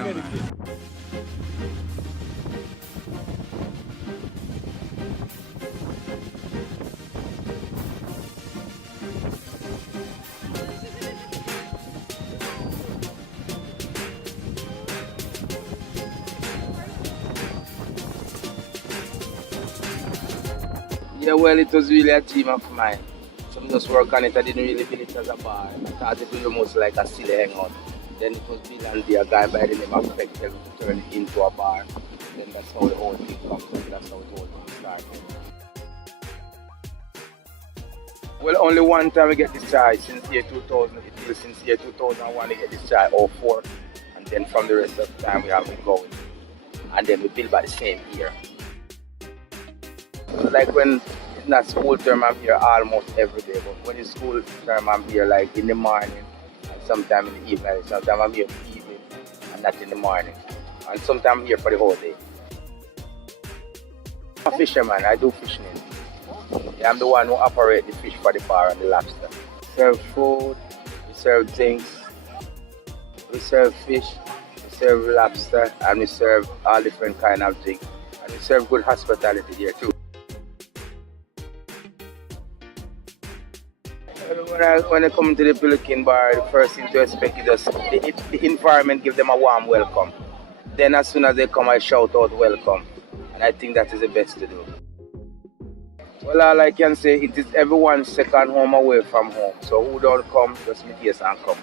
Yeah, man. Yeah, well, it was really a dream of mine. So I just work on it. I didn't really build it as a bar. I thought it was almost like a silly hangout. Then it was built and a guy by the name of Pelican to turn it into a bar. Then that's how the whole thing comes up. That's how the whole thing started. Well, only one time we get discharged since year 2000. It feels since year 2001 we get discharged, or 04. And then from the rest of the time we have been going. And then we build by the same year. Like when it's not school term, I'm here almost every day. But when it's school term, I'm here like in the morning, and sometime in the evening. Sometimes I'm here in the evening, and not in the morning. And sometimes I'm here for the whole day. I'm a fisherman. I do fishing. Yeah, I'm the one who operates the fish for the bar and the lobster. We serve food, we serve drinks, we serve fish, we serve lobster, and we serve all different kind of drinks. And we serve good hospitality here too. When I come to the Pelican Bar, the first thing to expect is just the environment, give them a warm welcome. Then as soon as they come, I shout out welcome. And I think that is the best to do. Well, all I can say, it is everyone's second home away from home. So who don't come, just meet us and come.